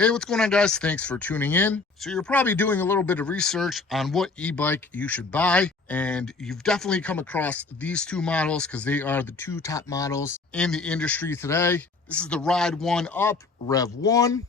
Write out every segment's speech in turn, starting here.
Hey, what's going on, guys? Thanks for tuning in. So you're probably doing a little bit of research on what e-bike you should buy, and you've definitely come across these two models because they are the two top models in the industry today. This is the Ride1Up Revv 1,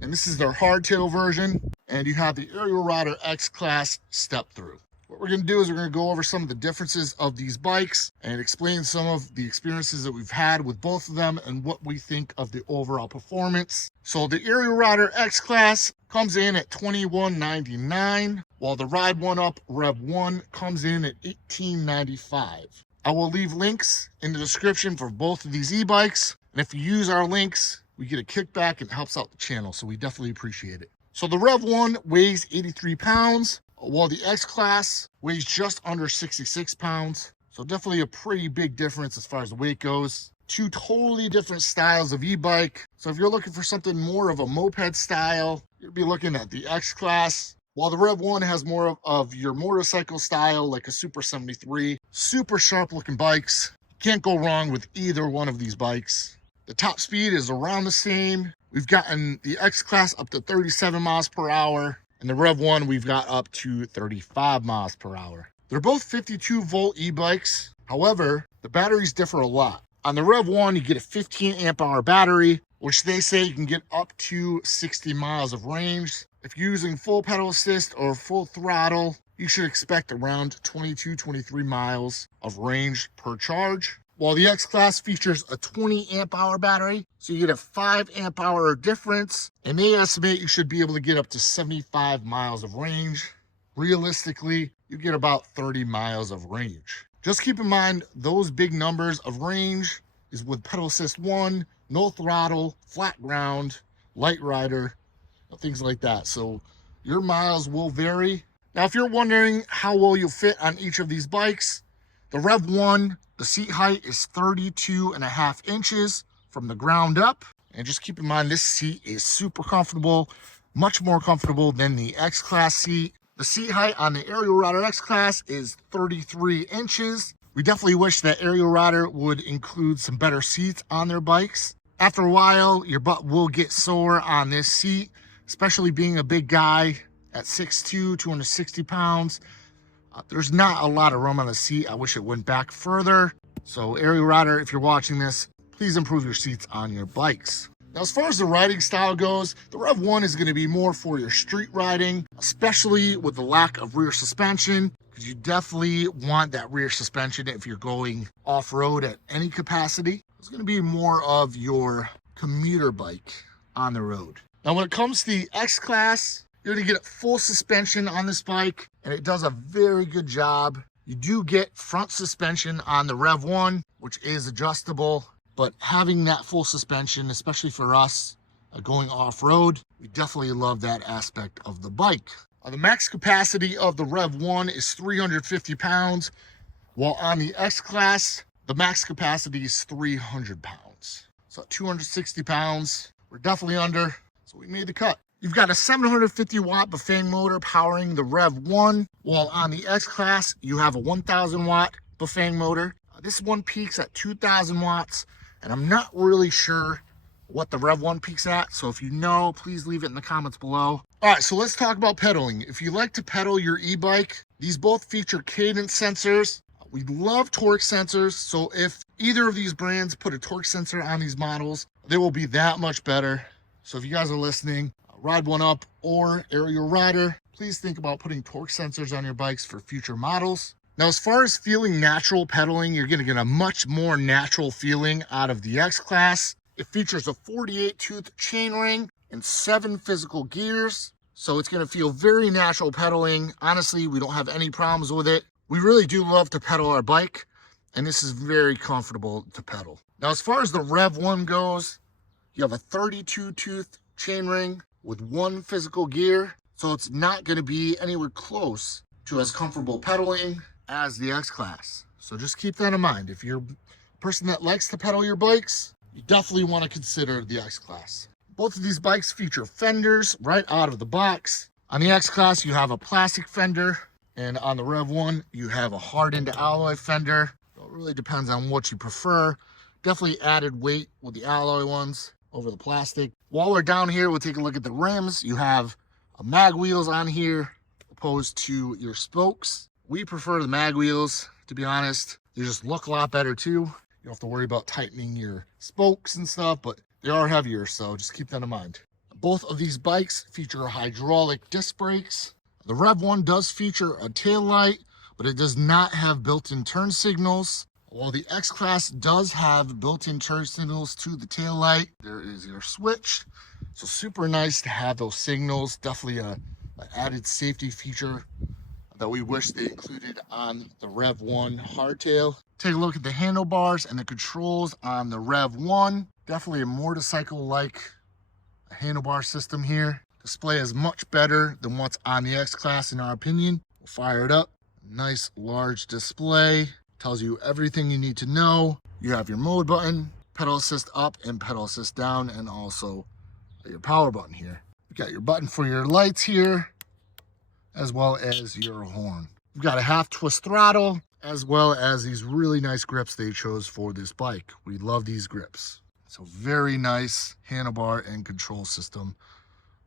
and this is their hardtail version, and you have the Ariel Rider XClass step-through. What we're going to do is we're going to go over some of the differences of these bikes and explain some of the experiences that we've had with both of them and what we think of the overall performance. So the Ariel Rider XClass comes in at $21.99, while the Ride1Up Revv 1 comes in at $18.95. I will leave links in the description for both of these e-bikes, and if you use our links, we get a kickback and it helps out the channel, so we definitely appreciate it. So the Revv 1 weighs 83 pounds, while the X-Class weighs just under 66 pounds. So definitely a pretty big difference as far as the weight goes. Two totally different styles of e-bike. So if you're looking for something more of a moped style, you'll be looking at the X-Class, while the Revv 1 has more of your motorcycle style, like a Super 73. Super sharp looking bikes. Can't go wrong with either one of these bikes. The top speed is around the same. We've gotten the X-Class up to 37 miles per hour. And the Revv 1, we've got up to 35 miles per hour. They're both 52 volt e-bikes. However, the batteries differ a lot. On the Revv 1, you get a 15 amp hour battery, which they say you can get up to 60 miles of range. If you're using full pedal assist or full throttle, you should expect around 22-23 miles of range per charge. While the X-Class features a 20 amp hour battery, so you get a 5 amp hour difference, and they estimate you should be able to get up to 75 miles of range. Realistically, you get about 30 miles of range. Just keep in mind, those big numbers of range is with pedal assist 1, no throttle, flat ground, light rider, things like that. So your miles will vary. Now, if you're wondering how well you'll fit on each of these bikes, the Revv 1, the seat height is 32.5 inches from the ground up. And just keep in mind, this seat is super comfortable, much more comfortable than the X-Class seat. The seat height on the Ariel Rider X-Class is 33 inches. We definitely wish that Ariel Rider would include some better seats on their bikes. After a while, your butt will get sore on this seat, especially being a big guy at 6'2", 260 pounds. There's not a lot of room on the seat. I wish it went back further. So Ariel Rider, if you're watching this, please improve your seats on your bikes. Now, as far as the riding style goes, the Revv 1 is going to be more for your street riding, especially with the lack of rear suspension, because you definitely want that rear suspension if you're going off-road at any capacity. It's going to be more of your commuter bike on the road. Now, when it comes to the X-Class, you're going to get full suspension on this bike, and it does a very good job. You do get front suspension on the Revv 1, which is adjustable, but having that full suspension, especially for us going off-road, we definitely love that aspect of the bike. The max capacity of the Revv 1 is 350 pounds, while on the X-Class, the max capacity is 300 pounds. So 260 pounds, we're definitely under, so we made the cut. You've got a 750 watt Bafang motor powering the Revv 1, while on the X-Class, you have a 1000 watt Bafang motor. This one peaks at 2000 watts, and I'm not really sure what the Revv 1 peaks at, so if you know, please leave it in the comments below. All right, so let's talk about pedaling. If you like to pedal your e-bike, these both feature cadence sensors. We love torque sensors, so if either of these brands put a torque sensor on these models, they will be that much better. So if you guys are listening, Ride1Up or Ariel Rider, please think about putting torque sensors on your bikes for future models. Now, as far as feeling natural pedaling, you're going to get a much more natural feeling out of the X-Class. It features a 48-tooth chainring and 7 physical gears, so it's going to feel very natural pedaling. Honestly, we don't have any problems with it. We really do love to pedal our bike, and this is very comfortable to pedal. Now, as far as the Revv 1 goes, you have a 32-tooth chainring with 1 physical gear, so it's not going to be anywhere close to as comfortable pedaling as the X-Class. So just keep that in mind. If you're a person that likes to pedal your bikes, you definitely want to consider the X-Class. Both of these bikes feature fenders right out of the box. On the X-Class, you have a plastic fender, and on the Revv 1, you have a hardened alloy fender. So it really depends on what you prefer. Definitely added weight with the alloy ones. over the plastic. While we're down here, we'll take a look at the rims. You have mag wheels on here opposed to your spokes. We prefer the mag wheels, to be honest. They just look a lot better too. You don't have to worry about tightening your spokes and stuff, but they are heavier, so just keep that in mind. Both of these bikes feature hydraulic disc brakes. The Rev 1 does feature a tail light, but it does not have built-in turn signals. While the X-Class does have built-in turn signals to the tail light, there is your switch. So super nice to have those signals. Definitely an added safety feature that we wish they included on the Rev 1 hardtail. Take a look at the handlebars and the controls on the Rev 1. Definitely a motorcycle-like handlebar system here. Display is much better than what's on the X-Class in our opinion. We'll fire it up. Nice large display. Tells you everything you need to know. You have your mode button, pedal assist up and pedal assist down, and also your power button here. You've got your button for your lights here, as well as your horn. You've got a half twist throttle, as well as these really nice grips they chose for this bike. We love these grips. So very nice handlebar and control system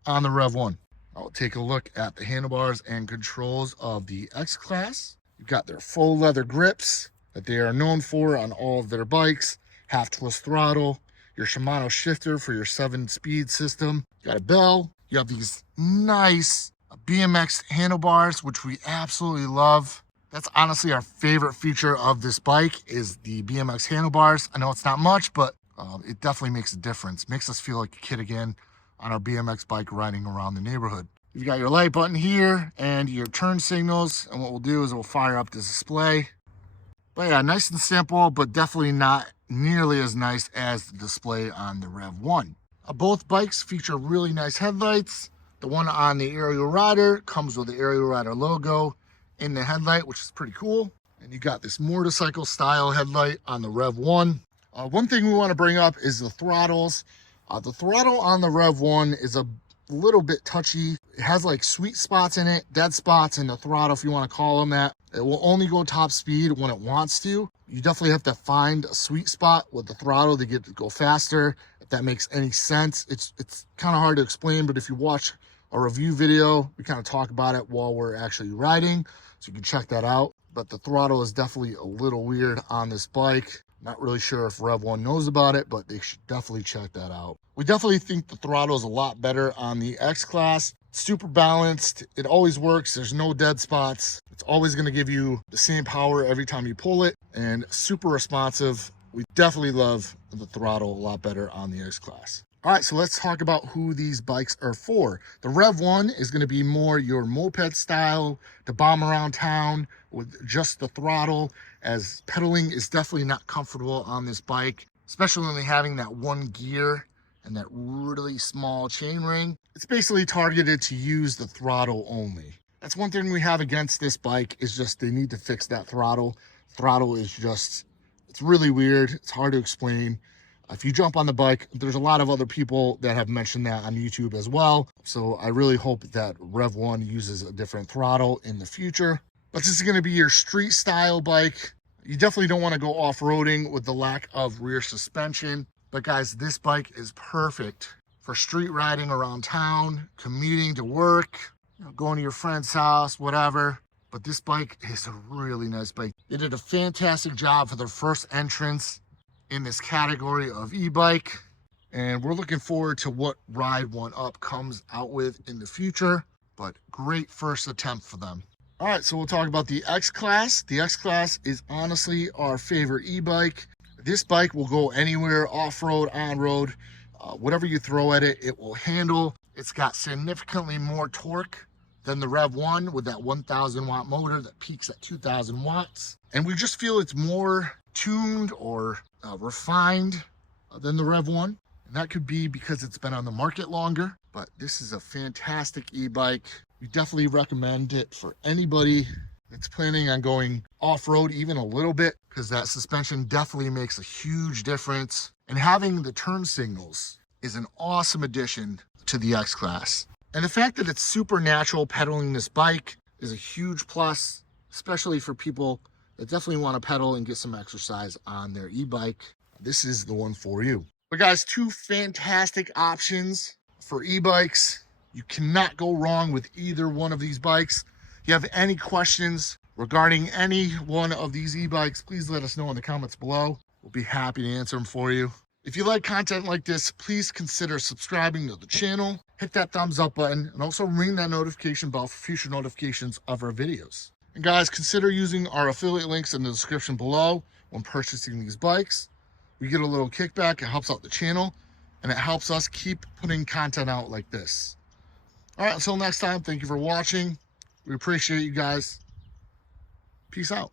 on the Rev 1. I'll take a look at the handlebars and controls of the X-Class. You've got their faux leather grips that they are known for on all of their bikes. Half twist throttle, your Shimano shifter for your 7-speed system. You got a bell. You have these nice BMX handlebars, which we absolutely love. That's honestly our favorite feature of this bike is the BMX handlebars. I know it's not much, but it definitely makes a difference. Makes us feel like a kid again on our BMX bike riding around the neighborhood. You've got your light button here and your turn signals. And what we'll do is we'll fire up this display. But yeah, nice and simple, but definitely not nearly as nice as the display on the Rev 1. Both bikes feature really nice headlights. The one on the Ariel Rider comes with the Ariel Rider logo in the headlight, which is pretty cool. And you got this motorcycle style headlight on the Rev 1. One thing we want to bring up is the throttles. The throttle on the Rev 1 is a little bit touchy. It has like sweet spots in it, dead spots in the throttle, if you want to call them that. It will only go top speed when it wants to. You definitely have to find a sweet spot with the throttle to get it to go faster, if that makes any sense. It's kind of hard to explain, but if you watch a review video, we kind of talk about it while we're actually riding, so you can check that out. But the throttle is definitely a little weird on this bike. Not really sure if Rev 1 knows about it, but they should definitely check that out. We definitely think the throttle is a lot better on the X-Class. Super balanced. It always works. There's no dead spots. It's always going to give you the same power every time you pull it, and super responsive. We definitely love the throttle a lot better on the X-Class. All right, so let's talk about who these bikes are for. The Rev 1 is going to be more your moped style to bomb around town with just the throttle, as pedaling is definitely not comfortable on this bike, especially when having that one gear and that really small chainring. It's basically targeted to use the throttle only. That's one thing we have against this bike is just they need to fix that throttle. Throttle is just, it's really weird. It's hard to explain. If you jump on the bike, there's a lot of other people that have mentioned that on YouTube as well. So I really hope that Rev 1 uses a different throttle in the future. But this is going to be your street style bike. You definitely don't want to go off-roading with the lack of rear suspension. But guys, this bike is perfect for street riding around town, commuting to work, going to your friend's house, whatever. But this bike is a really nice bike. They did a fantastic job for their first entrance in this category of e-bike. And we're looking forward to what Ride1Up comes out with in the future. But great first attempt for them. All right, so we'll talk about the X-Class. The X-Class is honestly our favorite e-bike. This bike will go anywhere, off-road, on-road, whatever you throw at it, it will handle. It's got significantly more torque than the Rev 1 with that 1,000 watt motor that peaks at 2,000 watts. And we just feel it's more tuned or refined than the Rev 1. And that could be because it's been on the market longer, but this is a fantastic e-bike. We definitely recommend it for anybody that's planning on going off-road even a little bit, because that suspension definitely makes a huge difference. And having the turn signals is an awesome addition to the X-Class. And the fact that it's super natural pedaling this bike is a huge plus, especially for people that definitely want to pedal and get some exercise on their e-bike. This is the one for you. But guys, two fantastic options for e-bikes. You cannot go wrong with either one of these bikes. If you have any questions regarding any one of these e-bikes, please let us know in the comments below. We'll be happy to answer them for you. If you like content like this, please consider subscribing to the channel, hit that thumbs up button, and also ring that notification bell for future notifications of our videos. And guys, consider using our affiliate links in the description below when purchasing these bikes. We get a little kickback, it helps out the channel, and it helps us keep putting content out like this. All right, until next time, thank you for watching. We appreciate you guys. Peace out.